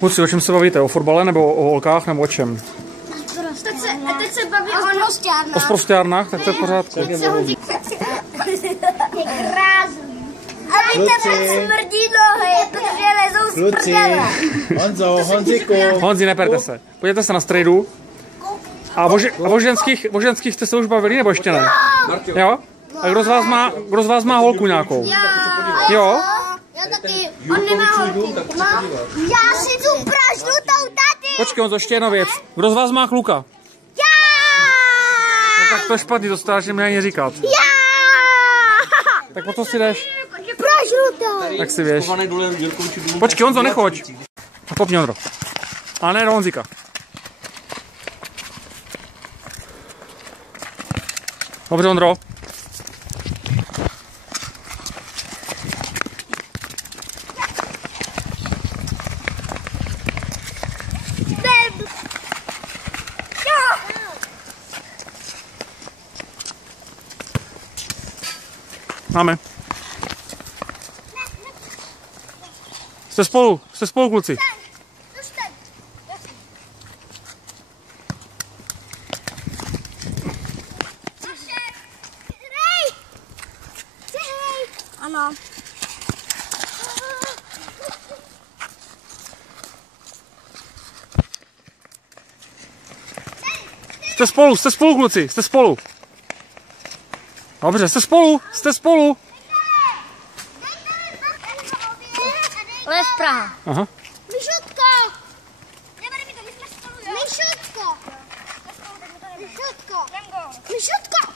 Kluci, o čem se bavíte? O fotbale nebo o holkách nebo o čem? Teď se baví o sprosťárnách, tak to je v pořádku. Je krásný. A víte, proč smrdí nohy, protože lezou z prdele. Honziku. Honzi, neperte se. Podívejte se na strejdu. A o ženských jste se už bavili, nebo ještě ne? Jo? A kdo z vás má holku nějakou? Jo? Já taky. On nemá holku. Já si tu pražnutou tady. Počkej, on ještě jedna věc. Kdo z vás má kluka? No tak to je špatný, to stále mi ani říkat. Tak po co si jdeš? Pražnutou. Tak si běž. Počkej, Honzo, nechoď. A kopni, Ondro. Ale ne do Honzika. Dobře, Ondro. Máme. Jste spolu, kluci. Ano. Jste spolu, kluci, jste spolu. Dobře, jste spolu. Les Praha. Aha. Myšutko! Myšutko! Myšutko! Myšutko!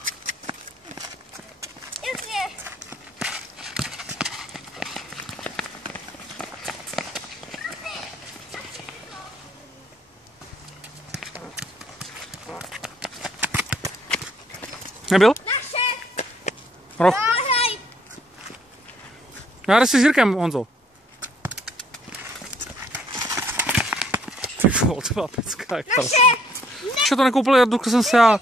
Jasně. Nebyl? Naše! Roh. Hej! Já jdu si s Jirkem, Honzo. Ty vole, to byla pecka. Naše! Ještě to nekoupil, já jsem se já.